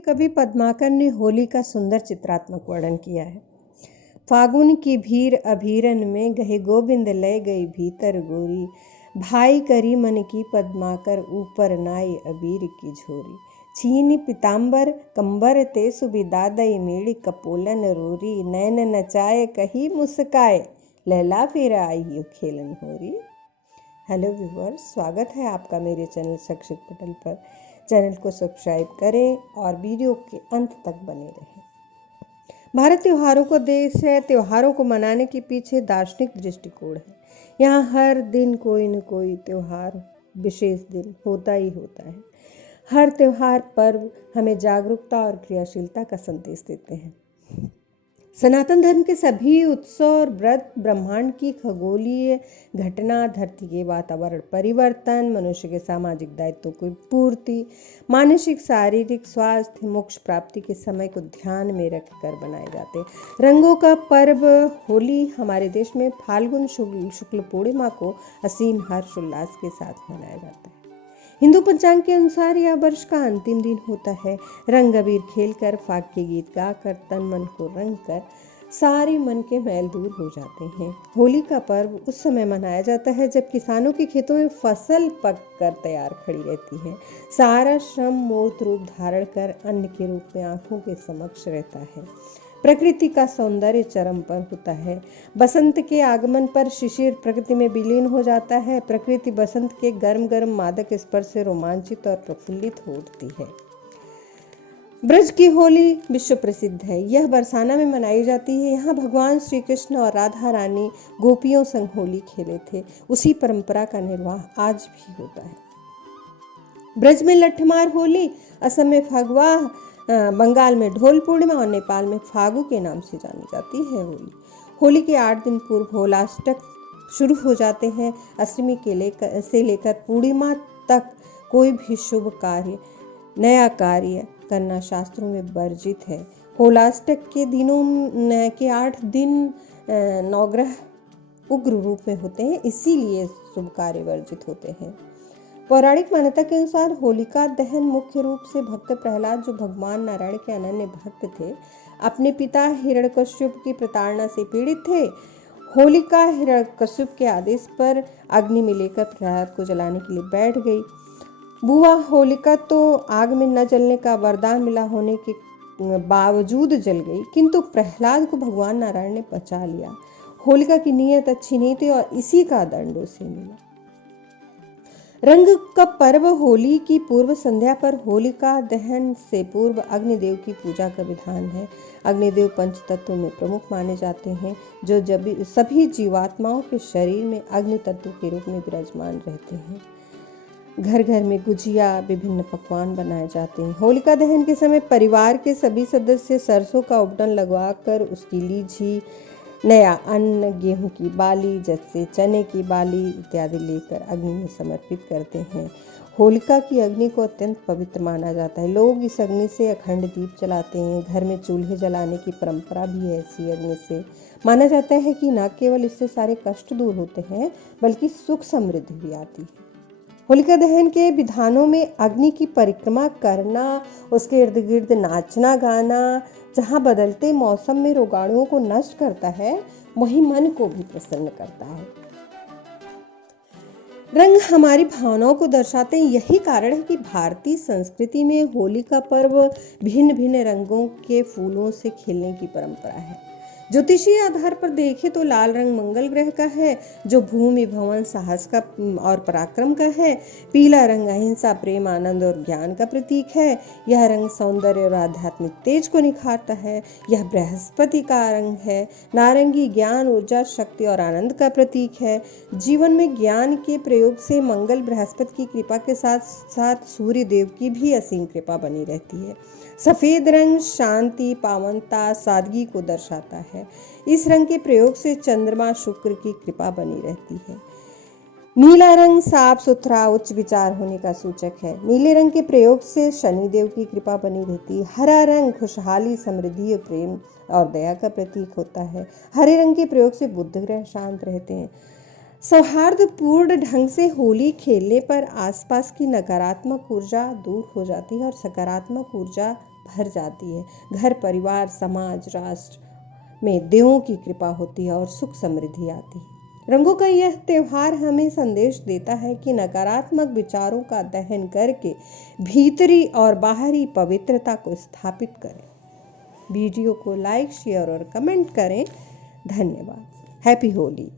कवि पद्माकर ने होली का सुंदर चित्रात्मक वर्णन किया है। फागुन की भीर अभीरन में गहे गोविंद लय गई भीतर गोरी, भाई करी मन की पद्माकर ऊपर नाई अबीर की झोरी, छीनी पिताम्बर कंबर ते सुबिदादई मेड़ी कपोलन रोरी, नैन नचाए कही मुस्काए लैला फिर आई यू खेलन होरी। हेलो व्यूअर्स, स्वागत है आपका मेरे चैनल शैक्षिक पटल पर। चैनल को सब्सक्राइब करें और वीडियो के अंत तक बने रहें। भारत त्योहारों को देश है। त्योहारों को मनाने के पीछे दार्शनिक दृष्टिकोण है। यहाँ हर दिन कोई न कोई त्योहार, विशेष दिन होता ही होता है। हर त्योहार पर्व हमें जागरूकता और क्रियाशीलता का संदेश देते हैं। सनातन धर्म के सभी उत्सव और व्रत ब्रह्मांड की खगोलीय घटना, धरती के वातावरण परिवर्तन, मनुष्य के सामाजिक दायित्वों की पूर्ति, मानसिक शारीरिक स्वास्थ्य, मोक्ष प्राप्ति के समय को ध्यान में रखकर बनाए जाते हैं। रंगों का पर्व होली हमारे देश में फाल्गुन शुक्ल पूर्णिमा को असीम हर्षोल्लास के साथ मनाया जाता है। हिंदू पंचांग के अनुसार यह वर्ष का अंतिम दिन होता है। रंग अबीर खेलकर, फाग के गीत गाकर, तन मन को रंग कर सारे मन के मैल दूर हो जाते हैं। होली का पर्व उस समय मनाया जाता है जब किसानों के खेतों में फसल पक कर तैयार खड़ी रहती है। सारा श्रम मूर्त रूप धारण कर अन्न के रूप में आंखों के समक्ष रहता है। प्रकृति का सौंदर्य चरम पर होता है। बसंत के आगमन पर शिशिर प्रकृति में विलीन हो जाता है। प्रकृति बसंत के गर्म गर्म मादक स्पर्श से रोमांचित और प्रफुल्लित हो उठती है। ब्रज की होली विश्व प्रसिद्ध है। यह बरसाना में मनाई जाती है। यहाँ भगवान श्री कृष्ण और राधा रानी गोपियों संग होली खेले थे। उसी परंपरा का निर्वाह आज भी होता है। ब्रज में लठमार होली, असम में फगवाह, बंगाल में ढोल पूर्णिमा और नेपाल में फागु के नाम से जानी जाती है। होली के 8 दिन पूर्व होलाष्टक शुरू हो जाते हैं। अष्टमी से लेकर पूर्णिमा तक कोई भी शुभ कार्य, नया कार्य करना शास्त्रों में वर्जित है। होलाष्टक के दिनों के 8 दिन नवग्रह उग्र रूप में होते हैं, इसीलिए शुभ कार्य वर्जित होते हैं। पौराणिक मान्यता के अनुसार होलिका दहन मुख्य रूप से भक्त प्रहलाद, जो भगवान नारायण के अनन्य भक्त थे, अपने पिता हिरण्यकश्यप की प्रताड़ना से पीड़ित थे। होलिका हिरण्यकश्यप के आदेश पर अग्नि में लेकर प्रहलाद को जलाने के लिए बैठ गई। बुआ होलिका तो आग में न जलने का वरदान मिला होने के बावजूद जल गई, किंतु प्रहलाद को भगवान नारायण ने बचा लिया। होलिका की नीयत अच्छी नहीं थी और इसी का दंड उसे मिला। रंग का पर्व होली की पूर्व संध्या पर होलिका दहन से पूर्व अग्निदेव की पूजा का विधान है। अग्निदेव पंच तत्वों में प्रमुख माने जाते हैं, जो सभी जीवात्माओं के शरीर में अग्नि तत्व के रूप में विराजमान रहते हैं। घर घर में गुजिया, विभिन्न पकवान बनाए जाते हैं। होलिका दहन के समय परिवार के सभी सदस्य सरसों का उपटन लगवाकर उसकी लीझी, नया अन्न, गेहूं की बाली जैसे चने की बाली इत्यादि लेकर अग्नि में समर्पित करते हैं। होलिका की अग्नि को अत्यंत पवित्र माना जाता है। लोग इस अग्नि से अखंड दीप जलाते हैं। घर में चूल्हे जलाने की परंपरा भी है। ऐसी अग्नि से माना जाता है कि न केवल इससे सारे कष्ट दूर होते हैं, बल्कि सुख समृद्धि भी आती है। होलिका दहन के विधानों में अग्नि की परिक्रमा करना, उसके इर्द गिर्द नाचना गाना, जहाँ बदलते मौसम में रोगाणुओं को नष्ट करता है, वहीं मन को भी प्रसन्न करता है। रंग हमारी भावनाओं को दर्शाते हैं। यही कारण है कि भारतीय संस्कृति में होली का पर्व भिन्न भिन्न रंगों के फूलों से खेलने की परंपरा है। ज्योतिषीय आधार पर देखें तो लाल रंग मंगल ग्रह का है, जो भूमि भवन साहस का और पराक्रम का है। पीला रंग अहिंसा, प्रेम, आनंद और ज्ञान का प्रतीक है। यह रंग सौंदर्य और आध्यात्मिक तेज को निखारता है। यह बृहस्पति का रंग है। नारंगी ज्ञान, ऊर्जा, शक्ति और आनंद का प्रतीक है। जीवन में ज्ञान के प्रयोग से मंगल बृहस्पति की कृपा के साथ साथ सूर्य देव की भी असीम कृपा बनी रहती है। सफेद रंग शांति, पावनता, सादगी को दर्शाता है। इस रंग के प्रयोग से चंद्रमा शुक्र की कृपा बनी रहती है। नीला रंग साफ सुथरा, उच्च विचार होने का सूचक है। नीले रंग के प्रयोग से शनिदेव की कृपा बनी रहती है। हरा रंग खुशहाली, समृद्धि, प्रेम और दया का प्रतीक होता है। हरे रंग के प्रयोग से बुध ग्रह शांत रहते हैं। सौहार्दपूर्ण ढंग से होली खेलने पर आसपास की नकारात्मक ऊर्जा दूर हो जाती है और सकारात्मक ऊर्जा भर जाती है। घर, परिवार, समाज, राष्ट्र में देवों की कृपा होती है और सुख समृद्धि आती है। रंगों का यह त्योहार हमें संदेश देता है कि नकारात्मक विचारों का दहन करके भीतरी और बाहरी पवित्रता को स्थापित करें। वीडियो को लाइक, शेयर और कमेंट करें। धन्यवाद। हैप्पी होली।